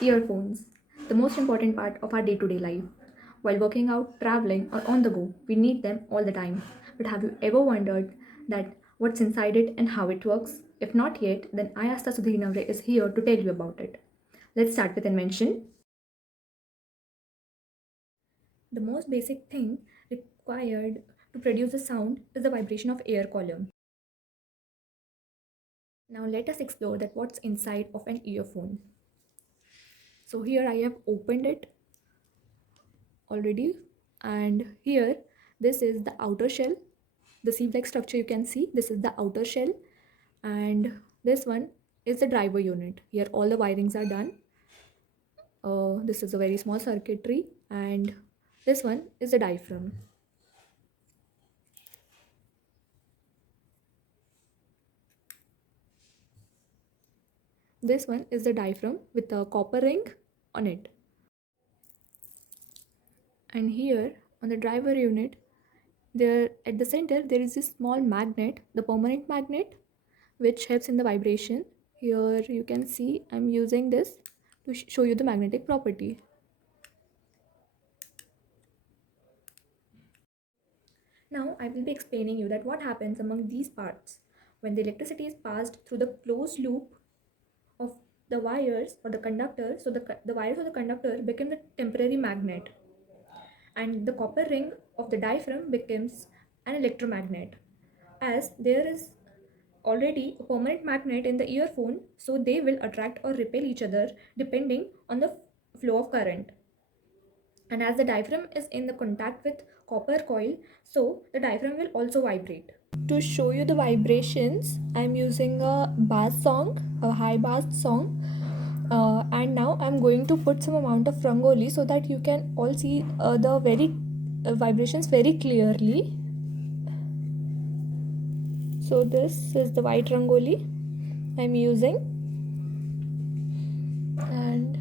Earphones, the most important part of our day to day life. While working out, traveling, or on the go, we need them all the time. But have you ever wondered that what's inside it and how it works? If not yet, then Ayasta Sudhinavre is here to tell you about it. Let's start with invention. The most basic thing required to produce a sound is the vibration of air column. Now let us explore that what's inside of an earphone. So here I have opened it already, and here this is the outer shell, the sieve like structure. You can see this is the outer shell, and this one is the driver unit. Here all the wirings are done. This is a very small circuitry, and this one is the diaphragm. This one is the diaphragm with a copper ring on it. And here on the driver unit, there at the center there is this small magnet, the permanent magnet, which helps in the vibration. Here you can see I'm using this to show you the magnetic property. Now I will be explaining you that what happens among these parts when the electricity is passed through the closed loop of the wires or the conductor. So the wires or the conductor become the temporary magnet, and the copper ring of the diaphragm becomes an electromagnet. As there is already a permanent magnet in the earphone, so they will attract or repel each other depending on the flow of current. And as the diaphragm is in the contact with copper coil, so the diaphragm will also vibrate. To show you the vibrations, I'm using a bass song, a high bass song. And now I'm going to put some amount of rangoli so that you can all see the very vibrations very clearly. So this is the white rangoli I'm using, and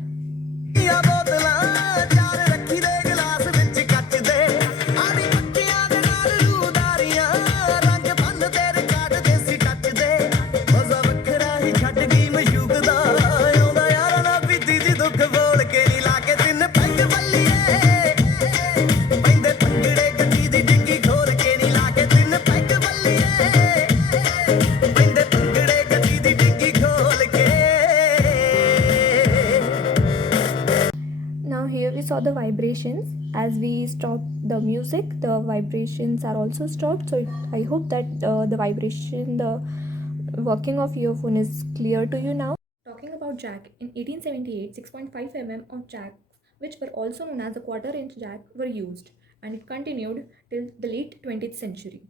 now here we saw the vibrations. As we stop the music, the vibrations are also stopped. So I hope that the vibration, the working of earphone is clear to you now. Talking about jack, in 1878, 6.5 mm of jacks, which were also known as the quarter-inch jack, were used, and it continued till the late 20th century.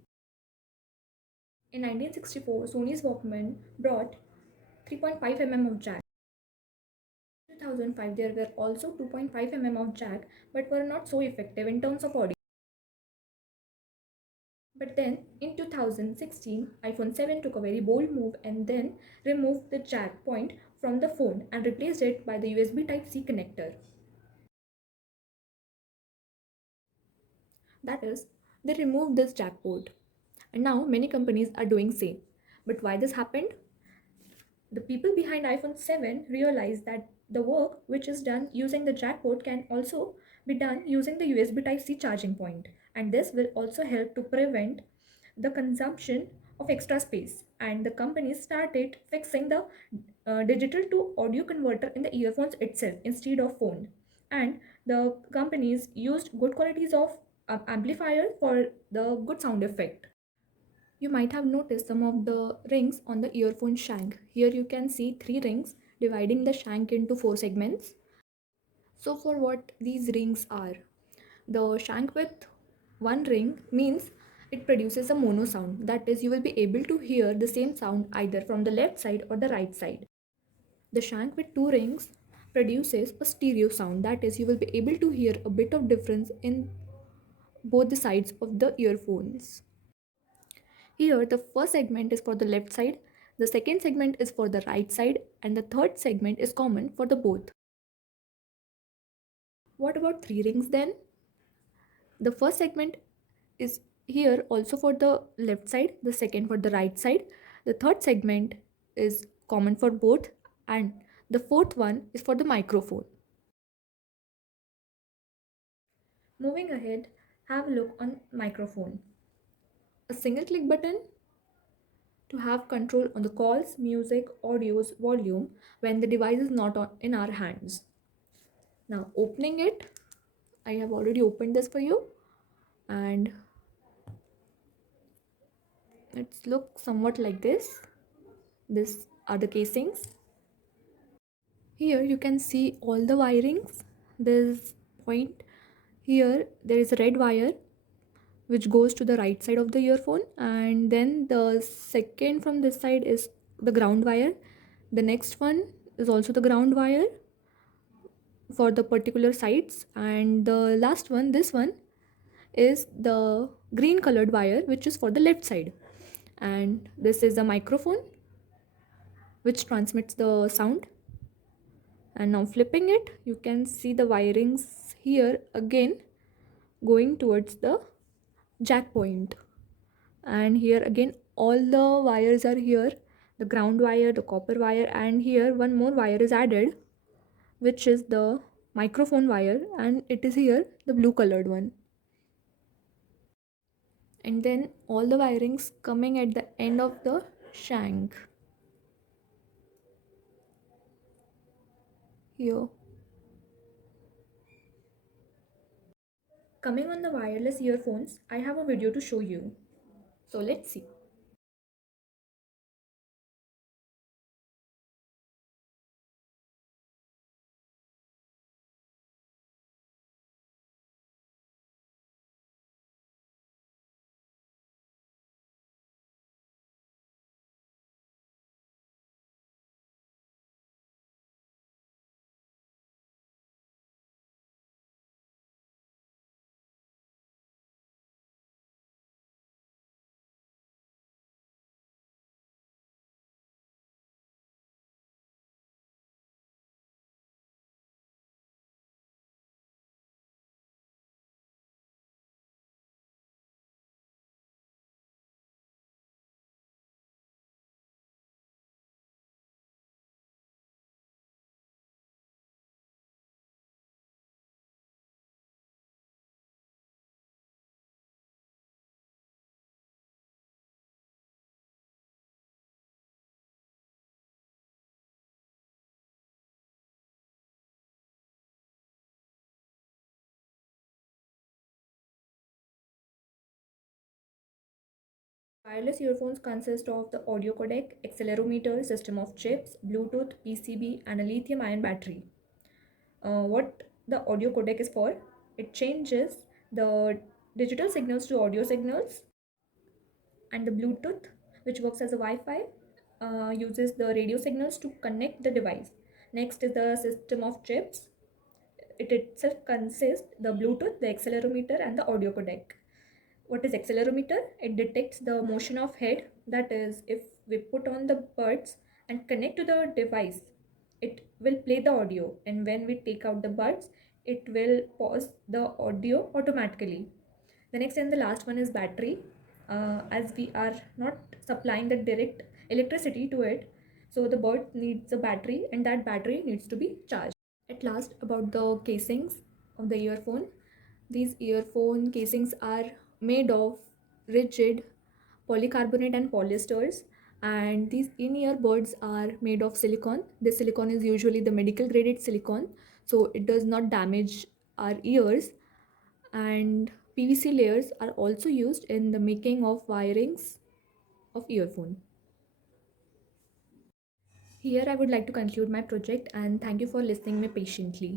In 1964, Sony's Walkman brought 3.5 mm of jack. 2005, there were also 2.5 mm of jack, but were not so effective in terms of audio. But then in 2016, iPhone 7 took a very bold move and then removed the jack point from the phone and replaced it by the USB Type-C connector. That is, they removed this jack port. And now many companies are doing same. But why this happened? The people behind iPhone 7 realized that the work which is done using the jack port can also be done using the USB Type-C charging point, and this will also help to prevent the consumption of extra space. And the companies started fixing the digital to audio converter in the earphones itself instead of phone, and the companies used good qualities of amplifier for the good sound effect. You might have noticed some of the rings on the earphone shank. Here you can see 3 rings dividing the shank into 4 segments. So for what these rings are, the shank with 1 ring means it produces a mono sound. That is, you will be able to hear the same sound either from the left side or the right side. The shank with 2 rings produces a stereo sound. That is, you will be able to hear a bit of difference in both the sides of the earphones. Here, the first segment is for the left side, the second segment is for the right side, and the third segment is common for the both. What about 3 rings then? The first segment is here also for the left side, the second for the right side, the third segment is common for both, and The fourth one is for the microphone. Moving ahead, have a look on microphone. A single click button to have control on the calls, music, audio's volume when the device is not in our hands. Now opening it, I have already opened this for you, and it's look somewhat like this. These are the casings. Here you can see all the wirings. This point here, there is a red wire which goes to the right side of the earphone, and then the second from this side is the ground wire. The next one is also the ground wire for the particular sides, and the last one, this one, is the green colored wire which is for the left side. And this is a microphone which transmits the sound. And now flipping it, you can see the wirings here again going towards the jack point. And here again all the wires are here, the ground wire, the copper wire, and here one more wire is added which is the microphone wire, and it is here the blue colored one. And then all the wirings coming at the end of the shank here. Coming on the wireless earphones, I have a video to show you. So let's see. Wireless earphones consist of the audio codec, accelerometer, system of chips, Bluetooth, PCB, and a lithium ion battery. What the audio codec is for? It changes the digital signals to audio signals, and the Bluetooth, which works as a Wi-Fi, uses the radio signals to connect the device. Next is the system of chips. It itself consists the Bluetooth, the accelerometer, and the audio codec. What is accelerometer? It detects the motion of head. That is, if we put on the buds and connect to the device, it will play the audio, and when we take out the buds, it will pause the audio automatically. The next and the last one is battery. As we are not supplying the direct electricity to it, so the bird needs a battery, and that battery needs to be charged. At last, about the casings of the earphone. These earphone casings are made of rigid polycarbonate and polyesters, and these in-ear buds are made of silicone. This silicone is usually the medical graded silicone, so it does not damage our ears. And PVC layers are also used in the making of wirings of earphone. Here I would like to conclude my project, and thank you for listening me patiently.